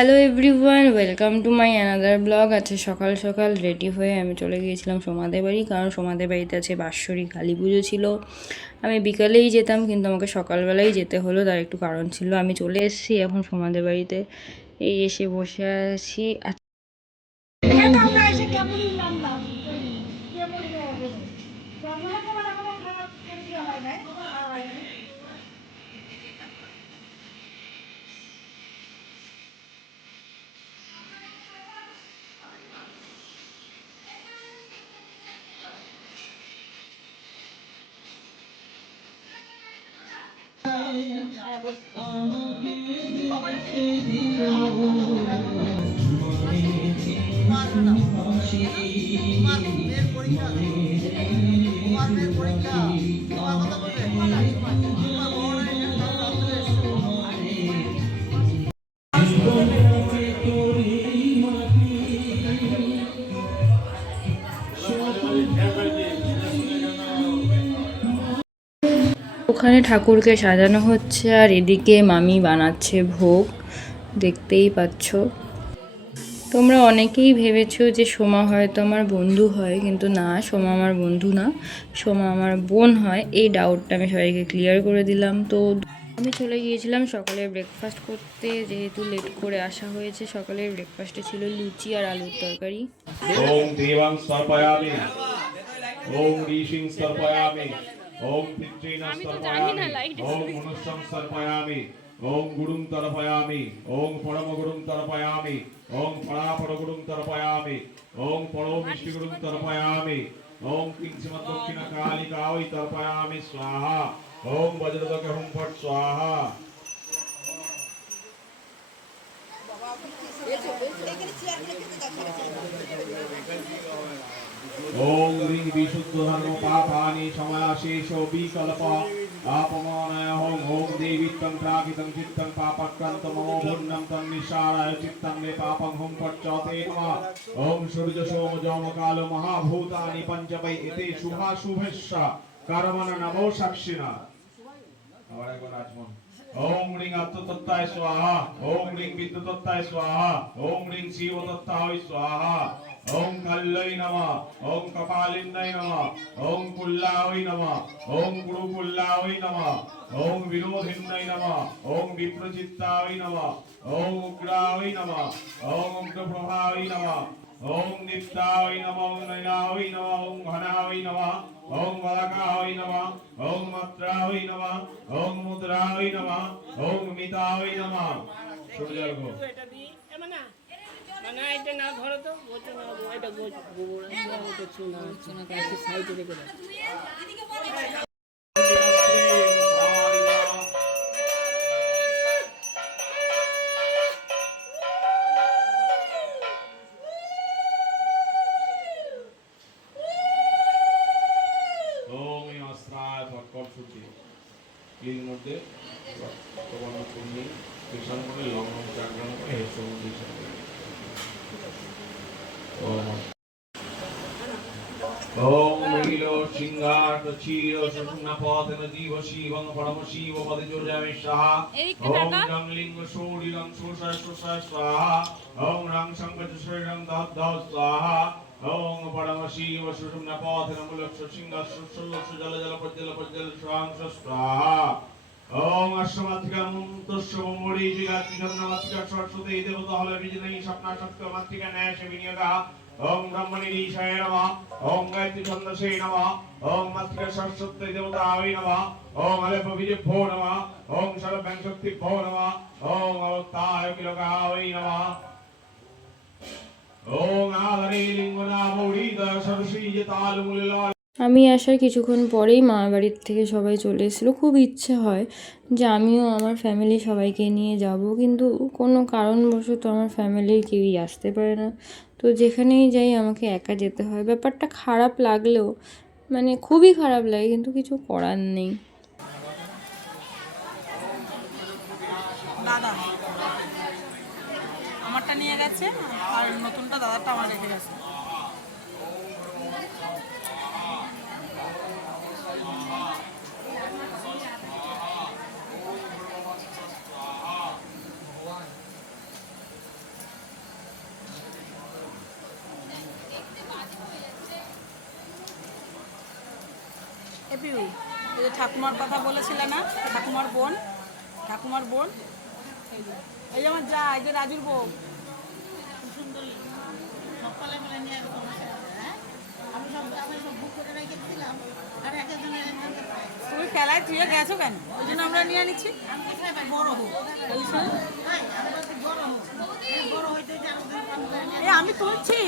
Hello everyone, welcome to my another blog. আছে সকাল সকাল রেডি হয়ে আমি চলে গিয়েছিলাম সোমাদের বাড়ি, কারণ সোমাদের বাড়িতে আছে বাৎসরিক কালী পুজো ছিল। আমি বিকালেই যেতাম, কিন্তু আমাকে সকালবেলাই যেতে হলো, তার একটু কারণ ছিল। আমি চলে এসেছি এখন সোমাদের বাড়িতে, এই এসে বসে আছি। ওখানে ঠাকুরকে সাজানো হচ্ছে, আর এদিকে মামি বানাচ্ছে ভোগ, দেখতেই পাচ্ছ। তোমরা অনেকেই ভেবেছো যে সোমা হয়তো আমার বন্ধু হয়, কিন্তু না, সোমা আমার বন্ধু না, সোমা আমার বোন হয়। এই ডাউটটা আমি সবাইকে ক্লিয়ার করে দিলাম। তো আমি চলে গিয়েছিলাম সকালে ব্রেকফাস্ট করতে, যেহেতু লেট করে আসা হয়েছে। সকালের ব্রেকফাস্টে ছিল লুচি আর আলুর তরকারি। ওম দেবাং স্তর্পয়ামি, ওম ঋষিং স্তর্পয়ামি, ওম পিতৃণ স্তর্পয়ামি, ওম মনুষ্যং স্তর্পয়ামি, ওম গুরুং তর্পয়ামি, ওম পরম গুরুং তর্পয়ামি, ওম পরাপর গুরুং তর্পয়ামি, ওম পরমিষ্টি গুরুং তর্পয়ামি, ওম কিংসিমৎ দক্ষিণ কালিকা ওই তর্পয়ামি স্বাহা, ওম বজ্রদকে হুম ফট স্বাহা। ওম রিং বিশুদ্ধ ধর্ম পাপানি সময়াশেষ বিকল্প আপমানয় হোম ওম দেবী তন্ত্রাকিতং চিত্তং পাপক্রান্ত মমো ভুন্নম তং নিঃসারায় চিত্তং লে পাপং হুম পচ্চতে নমঃ। ওম সূর্য সোম যম কালো মহাভূতানি পঞ্চমৈ এতে শুভা শুভস্য কর্মণ নমো সাক্ষিণা। আবার একবার আচমন। ওম রিং আত্মতত্ত্বায় স্বাহা, ওম রিং বিদ্যুতত্ত্বায় স্বাহা, ওম রিং শিবতত্ত্বায় স্বাহা, ওম কাল্লৈ নমঃ, ওম কপালিন্নয় নমঃ, ওম কুল্লায় নমঃ, ওম গুরুকুল্লায় নমঃ, ওম বিরোধিন্নয় নমঃ, ওম বিপ্রচিত্তায় নমঃ, ওম উগ্রায় নমঃ, ওম উগ্রপ্রভায় নমঃ, ওম দীপ্তায় নমঃ, ওম নয়নায় নমঃ, ওম ঘনায় নমঃ, ওম বালকায় নমঃ, ওম মাত্রায় নমঃ, ওম মুদ্রায় নমঃ, ওম মিতায় নমঃ। সূর্যার্ঘ না এটা না ধরো তো, ওটা না, ওইটা গোবর ওটা চুনা চুনা কাছে সাইডে রেখে দাও। ওম অস্ত্রায় ভট্টর ছুটি এর মধ্যে প্রবন্ধ করলে বিশাল করে লঙ্ঘন জাগরণ করে হেসম বিশাল ওম নীলো সিংহাট চির সুষুম্নাপতেন জীব শিবং পরম শিব পদে যোজামে সাহা। ওম রং লিঙ্গ সৌরি রং সুষায় সুষায় স্বাহা। ওম রং সংকট শরীরং দহ দহ স্বাহা। ওম পরম শিব সুষুম্নাপতেন মূলস্য সিংহাস সুষল্লস্য জল জল পজ্জল পজ্জল স্বাংশ স্বাহা। ওম অশ্বমাত্রিকা মন্তস্য মরি জিগাতি জন্মমাত্রিকা সরস্বতী দেবতা হলে বিজনেই স্বপ্না সত্য মাত্রিকা ন্যায় বিনিয়োগা। ওম ব্রহ্মণি ঈশায় নমঃ, ওম গায়ত্রী ছন্দসে নমঃ, ওম মাতৃকা সরস্বতী দেবতায় নমঃ, ওম আলেপ বিজেভ্যো নমঃ, ওম সর্বং শক্তিভ্যো নমঃ, ওম অবতায় কিলকায় নমঃ। ওম আদরে লিঙ্গনা মৌড়িদ সরস্বতী তালমূল। আমি আসার কিছুক্ষণ পরেই মা বাড়ির থেকে সবাই চলে এসেছিলো। খুব ইচ্ছে হয় যে আমিও আমার ফ্যামিলি সবাইকে নিয়ে যাব, কিন্তু কোনো কারণবশত আমার ফ্যামিলির কেউই আসতে পারে না। তো যেখানেই যাই আমাকে একা যেতে হয়। ব্যাপারটা খারাপ লাগলেও, মানে খুবই খারাপ লাগে, কিন্তু কিছু করার নেই। দাদা আমারটা নিয়ে গেছে, আর নতুনটা দাদারটা আমার রেখে গেছে। পিউ এই যে ঠাকুমার কথা বলেছিলে না, ঠাকুমার বোন, ঠাকুমার বোন এই যে আমার যা, এই যে রাজুর বউ। তুমি খেলায় তুই গেছো কেন? ওই জন্য আমরা নিয়ে নিচ্ছি। আমি তুলছি।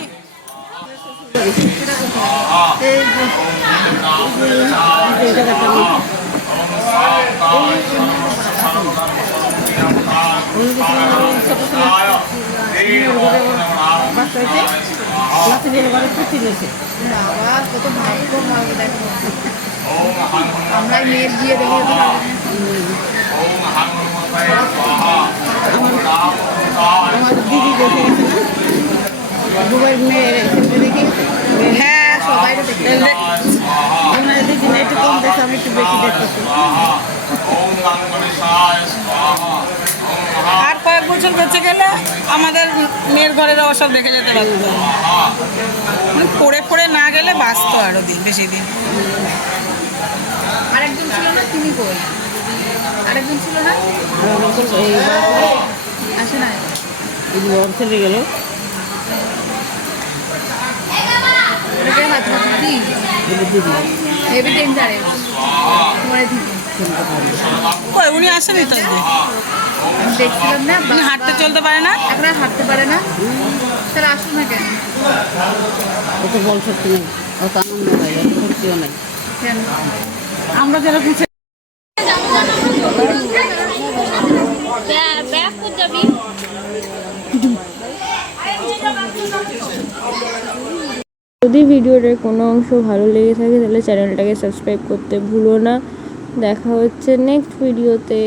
আমরা মেয়ের বিয়ে দেখে আমার দিদি দেখে গেছে না, দুবার মেয়ের দেখে গেছে। হ্যাঁ সবাই দেখে আমার দিদি না একটু কম দেখে, আমি একটু বেশি দেখতেছি। আর কয়েক বছর বেঁচে গেলে আমাদের মেয়ের ঘরের সব দেখে যেতে পারতো, মানে পড়ে পড়ে না গেলে বাঁচতো আরো দিন, বেশি দিন। আরেকজন ছিল না, তিনি কই? আরেকজন ছিল না, আসে না, চলে গেল। হাত দিদি হেভি ডেঞ্জারেস তোমার দিদি। কই উনি আসেনি তো আজকে? আমি দেখছিলাম না, উনি হাঁটতে চলতে পারে না, এখন আর হাঁটতে পারে না, তাহলে আসুন না কেন? অত বল শক্তি নেই, অত আনন্দ নাই, অত শক্তিও নেই। কেন? আমরা যেরকম যদি ভিডিওটার কোনো অংশ ভালো লেগে থাকে তাহলে চ্যানেলটাকে সাবস্ক্রাইব করতে ভুলো না। দেখা হচ্ছে নেক্সট ভিডিওতে।